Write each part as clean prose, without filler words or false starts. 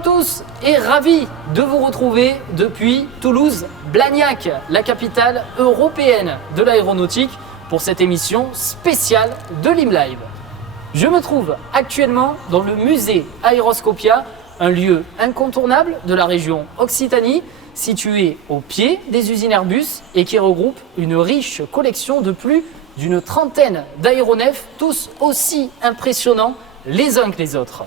à tous et ravi de vous retrouver depuis Toulouse-Blagnac, la capitale européenne de l'aéronautique, pour cette émission spéciale de l'IMLive. Je me trouve actuellement dans le musée Aeroscopia, un lieu incontournable de la région Occitanie, situé au pied des usines Airbus et qui regroupe une riche collection de plus d'une trentaine d'aéronefs, tous aussi impressionnants les uns que les autres.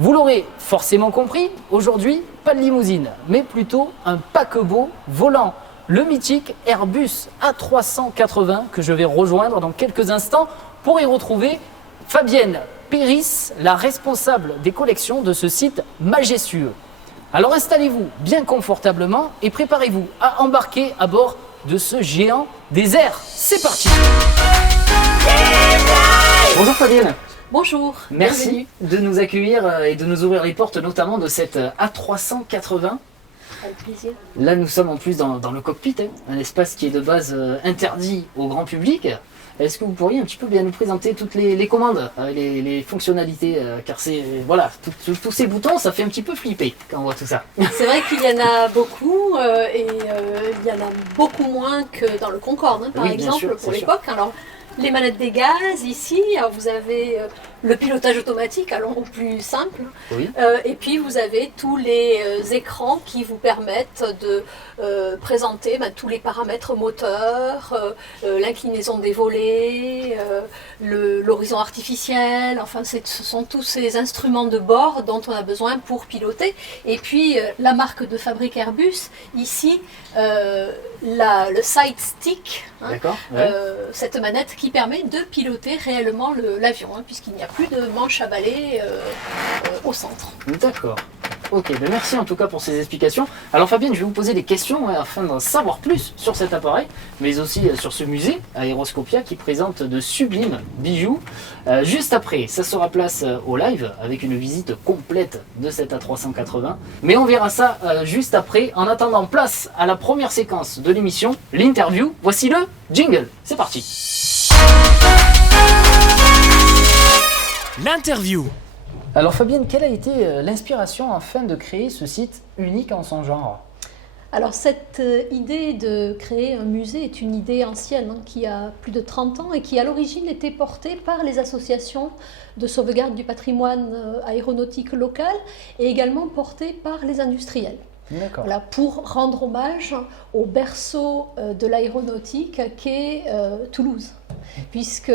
Vous l'aurez forcément compris, aujourd'hui, pas de limousine, mais plutôt un paquebot volant, le mythique Airbus A380 que je vais rejoindre dans quelques instants pour y retrouver Fabienne Péris, la responsable des collections de ce site majestueux. Alors installez-vous bien confortablement et préparez-vous à embarquer à bord de ce géant des airs. C'est parti! Bonjour Fabienne. Bonjour. Merci de nous accueillir et de nous ouvrir les portes, notamment de cette A380. Avec plaisir. Là, nous sommes en plus dans le cockpit, un espace qui est de base interdit au grand public. Est-ce que vous pourriez un petit peu bien nous présenter toutes les commandes, les fonctionnalités, car c'est voilà, tous ces boutons, ça fait un petit peu flipper quand on voit tout ça. C'est vrai qu'il y en a beaucoup et il y en a beaucoup moins que dans le Concorde, par Oui, bien exemple, sûr, pour c'est l'époque. Alors, les manettes des gaz, ici, alors vous avez le pilotage automatique, allons au plus simple. Oui. Et puis vous avez tous les écrans qui vous permettent de présenter tous les paramètres moteurs, l'inclinaison des volets, l'horizon artificiel, enfin ce sont tous ces instruments de bord dont on a besoin pour piloter. Et puis la marque de fabrique Airbus, ici, le side stick, D'accord. Ouais. cette manette qui permet de piloter réellement l'avion, puisqu'il n'y a plus de manche à balai au centre. D'accord. Ok, ben merci en tout cas pour ces explications. Alors Fabienne, je vais vous poser des questions afin d'en savoir plus sur cet appareil, mais aussi sur ce musée Aeroscopia qui présente de sublimes bijoux. Juste après, ça sera place au live avec une visite complète de cette A380. Mais on verra ça juste après. En attendant, place à la première séquence de l'émission, l'interview. Voici le jingle. C'est parti. L'interview. Alors Fabienne, quelle a été l'inspiration afin de créer ce site unique en son genre ? Alors cette idée de créer un musée est une idée ancienne qui a plus de 30 ans et qui à l'origine était portée par les associations de sauvegarde du patrimoine aéronautique local et également portée par les industriels. D'accord. Voilà, pour rendre hommage au berceau de l'aéronautique qu'est Toulouse. Puisque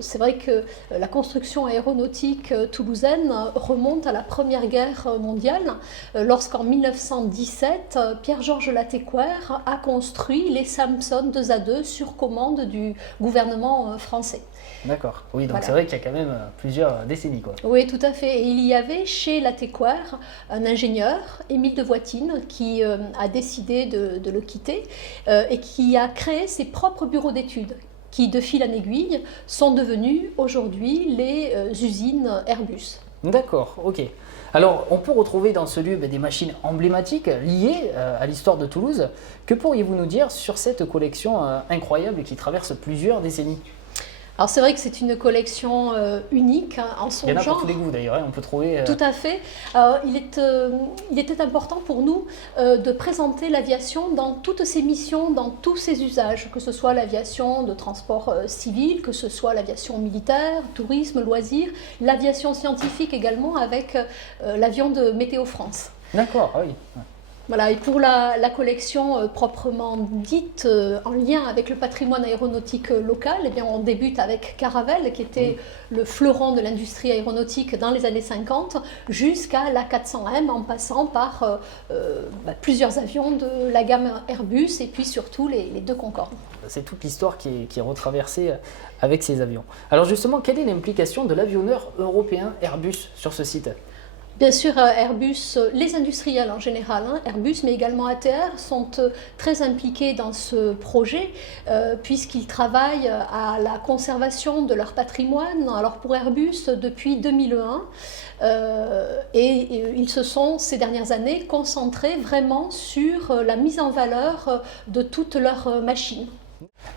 c'est vrai que la construction aéronautique toulousaine remonte à la Première Guerre mondiale, lorsqu'en 1917, Pierre-Georges Latécoère a construit les Samson 2A2 sur commande du gouvernement français. D'accord, oui, donc Voilà. c'est vrai qu'il y a quand même plusieurs décennies, quoi. Oui, tout à fait. Et il y avait chez Latécoère un ingénieur, Émile de Voitine, qui a décidé de le quitter et qui a créé ses propres bureaux d'études, qui de fil en aiguille sont devenus aujourd'hui les usines Airbus. D'accord, ok. Alors, on peut retrouver dans ce lieu des machines emblématiques liées à l'histoire de Toulouse. Que pourriez-vous nous dire sur cette collection incroyable qui traverse plusieurs décennies ? Alors c'est vrai que c'est une collection unique en son Il y en a genre. pour tous les goûts d'ailleurs, on peut trouver... Tout à fait. Alors, il était important pour nous de présenter l'aviation dans toutes ses missions, dans tous ses usages, que ce soit l'aviation de transport civil, que ce soit l'aviation militaire, tourisme, loisirs, l'aviation scientifique également avec l'avion de Météo France. D'accord, ah oui. Voilà, et pour la collection proprement dite, en lien avec le patrimoine aéronautique local, eh bien, on débute avec Caravelle, qui était le fleuron de l'industrie aéronautique dans les années 50, jusqu'à l'A400M, en passant par plusieurs avions de la gamme Airbus, et puis surtout les deux Concorde. C'est toute l'histoire qui est retraversée avec ces avions. Alors justement, quelle est l'implication de l'avionneur européen Airbus sur ce site ? Bien sûr, Airbus, les industriels en général, Airbus, mais également ATR, sont très impliqués dans ce projet puisqu'ils travaillent à la conservation de leur patrimoine. Alors pour Airbus, depuis 2001, et ils se sont, ces dernières années, concentrés vraiment sur la mise en valeur de toutes leurs machines.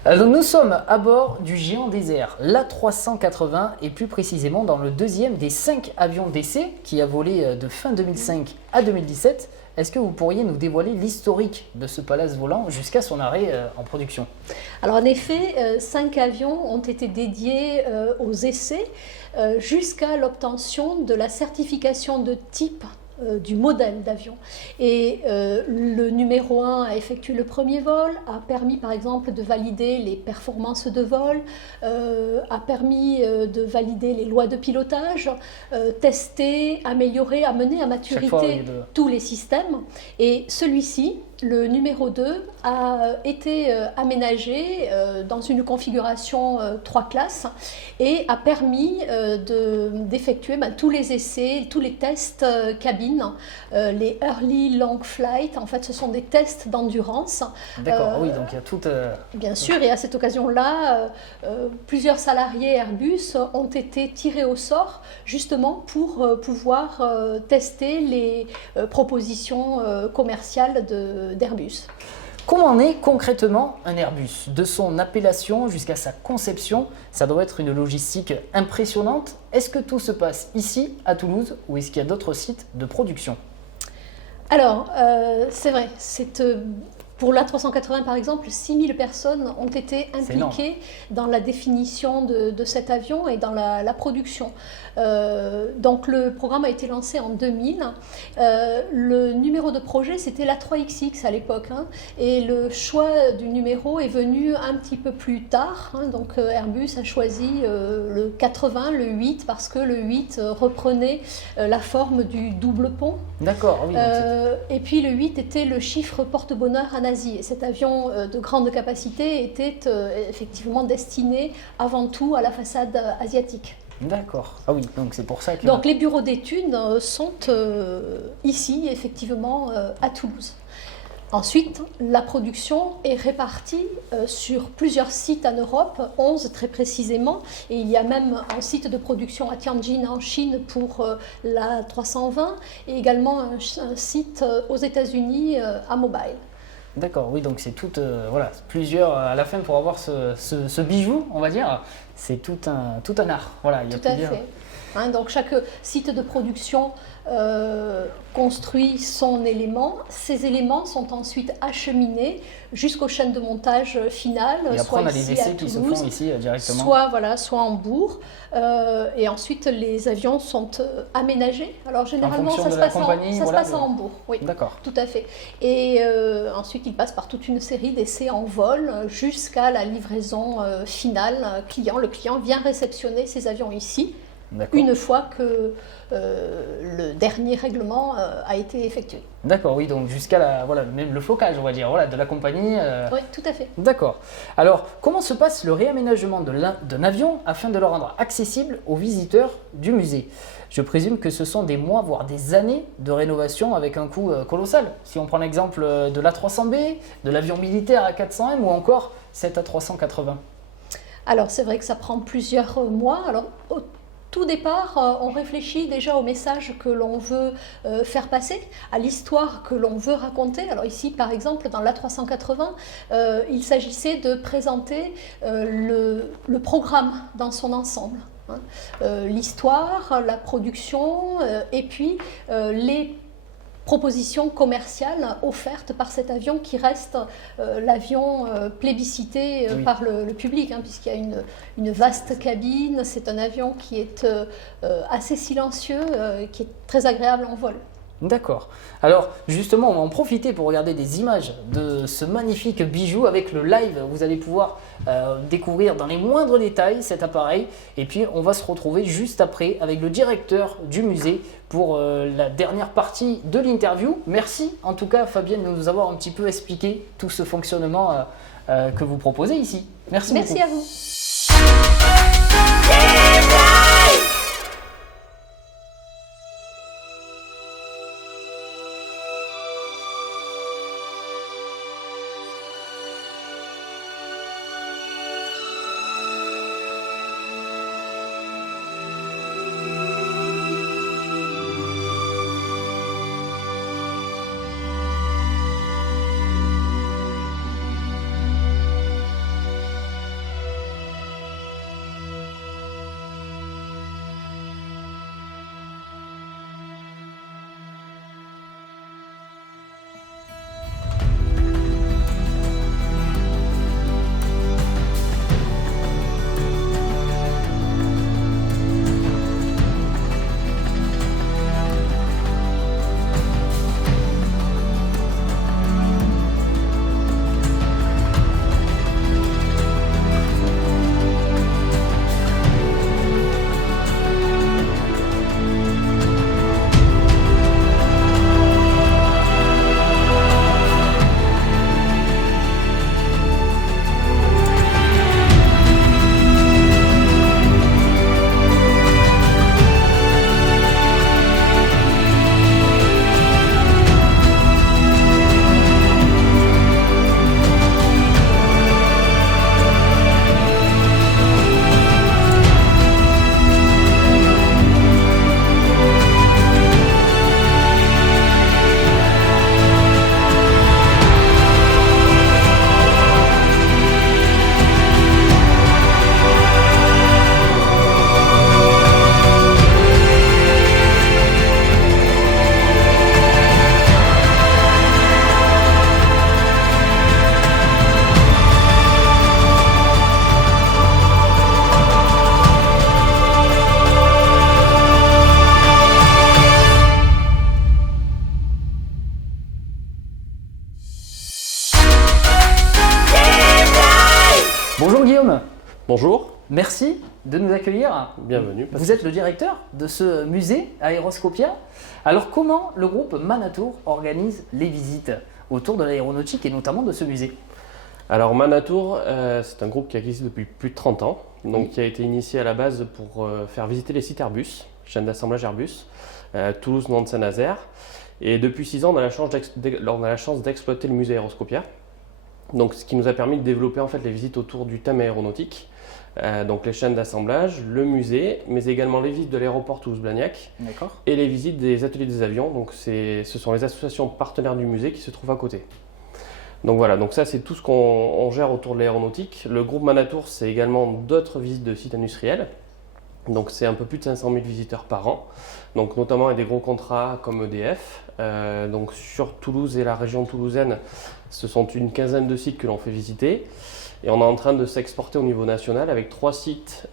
Alors, nous sommes à bord du géant des airs, l'A380, et plus précisément dans le deuxième des 5 avions d'essai qui a volé de fin 2005 à 2017. Est-ce que vous pourriez nous dévoiler l'historique de ce palace volant jusqu'à son arrêt en production? Alors en effet, 5 avions ont été dédiés aux essais jusqu'à l'obtention de la certification de type du modèle d'avion. Et le numéro 1 a effectué le premier vol, a permis par exemple de valider les performances de vol, a permis de valider les lois de pilotage, tester, améliorer, amener à maturité tous les systèmes. Et celui-ci, le numéro 2, a été aménagé dans une configuration 3 classes et a permis d'effectuer tous les essais, tous les tests cabines, les Early Long Flight. En fait, ce sont des tests d'endurance. D'accord, oui, donc il y a tout... Bien sûr, et à cette occasion-là, plusieurs salariés Airbus ont été tirés au sort justement pour pouvoir tester les propositions commerciales d'Airbus. Comment en est concrètement un Airbus? De son appellation jusqu'à sa conception, ça doit être une logistique impressionnante. Est-ce que tout se passe ici, à Toulouse, ou est-ce qu'il y a d'autres sites de production? Alors, c'est vrai, pour l'A380 par exemple, 6000 personnes ont été impliquées dans la définition de cet avion et dans la production. Donc le programme a été lancé en 2000. Le numéro de projet, c'était l'A3XX à l'époque. Et le choix du numéro est venu un petit peu plus tard. Donc Airbus a choisi le 80, le 8, parce que le 8 reprenait la forme du double pont. D'accord, oui. Et puis le 8 était le chiffre porte-bonheur à Nazi. Et cet avion de grande capacité était effectivement destiné avant tout à la façade asiatique. D'accord. Ah oui, donc c'est pour ça que... Donc les bureaux d'études sont ici, effectivement, à Toulouse. Ensuite, la production est répartie sur plusieurs sites en Europe, 11 très précisément, et il y a même un site de production à Tianjin en Chine pour la 320 et également un site aux États-Unis à Mobile. D'accord, oui, donc c'est tout, voilà, plusieurs, à la fin pour avoir ce bijou, on va dire, c'est tout un art. Voilà, il y a tout à fait. Donc chaque site de production construit son élément. Ces éléments sont ensuite acheminés jusqu'aux chaînes de montage finales. Et après, on a les essais qui se font ici directement. Soit en Bourg. Et ensuite, les avions sont aménagés. Alors généralement, ça se passe en Bourg. Oui, d'accord. Tout à fait. Et ensuite, ils passent par toute une série d'essais en vol jusqu'à la livraison finale client. Le client vient réceptionner ces avions ici. Une fois que le dernier règlement a été effectué. D'accord, oui, donc jusqu'à même le flocage, on va dire, de la compagnie. Oui, tout à fait. D'accord. Alors, comment se passe le réaménagement d'un avion afin de le rendre accessible aux visiteurs du musée? Je présume que ce sont des mois, voire des années de rénovation avec un coût colossal. Si on prend l'exemple de l'A300B, de l'avion militaire A400M ou encore cet A380. Alors, c'est vrai que ça prend plusieurs mois. Alors, tout départ, on réfléchit déjà au message que l'on veut faire passer, à l'histoire que l'on veut raconter. Alors ici, par exemple, dans l'A380, il s'agissait de présenter le programme dans son ensemble. L'histoire, la production et puis les propositions commerciales offertes par cet avion qui reste l'avion plébiscité par le public, puisqu'il y a une vaste cabine. C'est un avion qui est assez silencieux, qui est très agréable en vol. D'accord. Alors justement, on va en profiter pour regarder des images de ce magnifique bijou avec le live. Vous allez pouvoir découvrir dans les moindres détails cet appareil. Et puis on va se retrouver juste après avec le directeur du musée pour la dernière partie de l'interview. Merci en tout cas Fabienne de nous avoir un petit peu expliqué tout ce fonctionnement que vous proposez ici. Merci beaucoup. Merci à vous. Bonjour, Merci de nous accueillir. bienvenue. Vous êtes le directeur de ce musée Aéroscopia. Alors comment le groupe Manatour organise les visites autour de l'aéronautique et notamment de ce musée? Alors Manatour, c'est un groupe qui existe depuis plus de 30 ans, donc qui a été initié à la base pour faire visiter les sites Airbus, chaîne d'assemblage Airbus, Toulouse, Nantes, Saint-Nazaire. Et depuis 6 ans, on a la chance d'exploiter le musée Aéroscopia. Donc, ce qui nous a permis de développer en fait les visites autour du thème aéronautique, donc les chaînes d'assemblage, le musée, mais également les visites de l'aéroport Toulouse-Blagnac D'accord. et les visites des ateliers des avions. Donc, ce sont les associations partenaires du musée qui se trouvent à côté. Donc voilà, donc ça c'est tout ce qu'on gère autour de l'aéronautique. Le groupe Manatour, c'est également d'autres visites de sites industriels. Donc c'est un peu plus de 500 000 visiteurs par an, donc notamment avec des gros contrats comme EDF. Donc sur Toulouse et la région toulousaine, ce sont une quinzaine de sites que l'on fait visiter. Et on est en train de s'exporter au niveau national avec 3 sites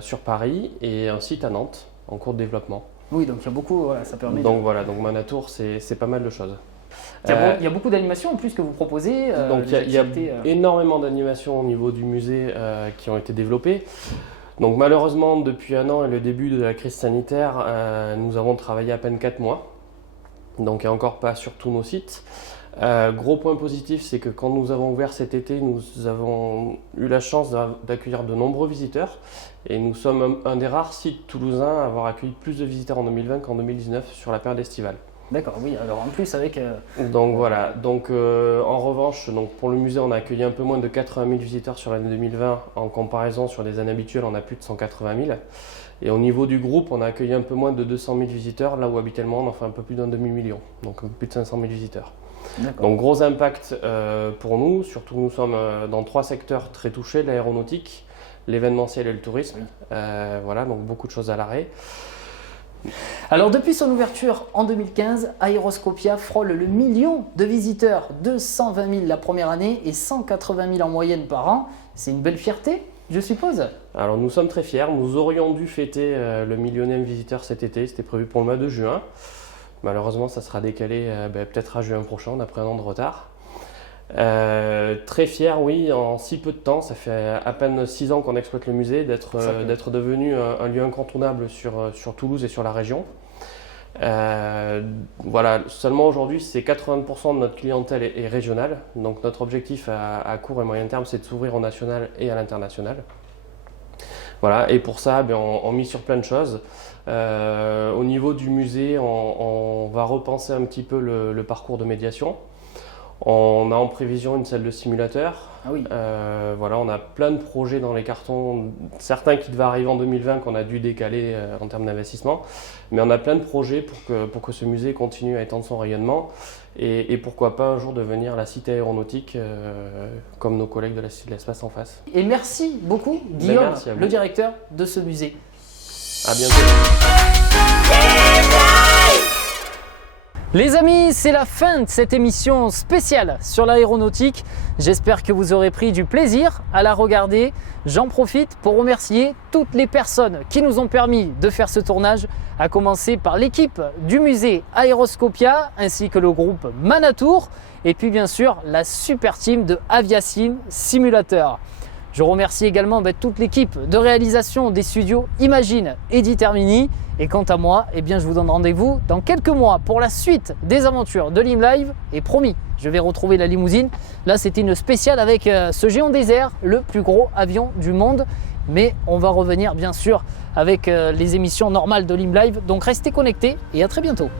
sur Paris et un site à Nantes en cours de développement. Oui, donc il y a beaucoup, voilà, ça permet Donc voilà, donc Manatour, c'est pas mal de choses. Il y a beaucoup d'animations en plus que vous proposez. Donc il y a énormément d'animations au niveau du musée qui ont été développées. Donc malheureusement, depuis 1 an et le début de la crise sanitaire, nous avons travaillé à peine 4 mois. Donc et encore pas sur tous nos sites. Gros point positif, c'est que quand nous avons ouvert cet été, nous avons eu la chance d'accueillir de nombreux visiteurs. Et nous sommes un des rares sites toulousains à avoir accueilli plus de visiteurs en 2020 qu'en 2019 sur la période estivale. D'accord, oui, alors en plus avec... Donc voilà, donc en revanche, donc pour le musée, on a accueilli un peu moins de 80 000 visiteurs sur l'année 2020. En comparaison, sur des années habituelles, on a plus de 180 000. Et au niveau du groupe, on a accueilli un peu moins de 200 000 visiteurs, là où habituellement, on en fait un peu plus d'un demi-million, donc plus de 500 000 visiteurs. Donc gros impact pour nous, surtout que nous sommes dans 3 secteurs très touchés, l'aéronautique, l'événementiel et le tourisme. Oui. Voilà, donc beaucoup de choses à l'arrêt. Alors depuis son ouverture en 2015, Aéroscopia frôle le million de visiteurs, 220 000 la première année et 180 000 en moyenne par an. C'est une belle fierté, je suppose. Alors nous sommes très fiers, nous aurions dû fêter le millionième visiteur cet été, c'était prévu pour le mois de juin. Malheureusement ça sera décalé peut-être à juin prochain, on a pris 1 an de retard. Très fier, oui, en si peu de temps, ça fait à peine 6 ans qu'on exploite le musée, d'être devenu un lieu incontournable sur Toulouse et sur la région. Voilà, seulement aujourd'hui, c'est 80% de notre clientèle est régionale, donc notre objectif à court et moyen terme, c'est de s'ouvrir au national et à l'international. Voilà, et pour ça, on mise sur plein de choses. Au niveau du musée, on va repenser un petit peu le parcours de médiation. On a en prévision une salle de simulateur. Ah oui. Voilà, on a plein de projets dans les cartons, certains qui devaient arriver en 2020 qu'on a dû décaler en termes d'investissement. Mais on a plein de projets pour que ce musée continue à étendre son rayonnement et pourquoi pas un jour devenir la cité aéronautique comme nos collègues de la Cité de l'Espace en face. Et merci beaucoup Guillaume, merci à vous. le directeur de ce musée. À bientôt. Les amis, c'est la fin de cette émission spéciale sur l'aéronautique. J'espère que vous aurez pris du plaisir à la regarder. J'en profite pour remercier toutes les personnes qui nous ont permis de faire ce tournage, à commencer par l'équipe du musée Aéroscopia ainsi que le groupe Manatour et puis bien sûr la super team de Aviasim Simulator. Je remercie également toute l'équipe de réalisation des studios Imagine et Determini. Et quant à moi, je vous donne rendez-vous dans quelques mois pour la suite des aventures de l'IMLive. Et promis, je vais retrouver la limousine. Là, c'était une spéciale avec ce géant des airs, le plus gros avion du monde. Mais on va revenir bien sûr avec les émissions normales de l'IMLive. Donc restez connectés et à très bientôt.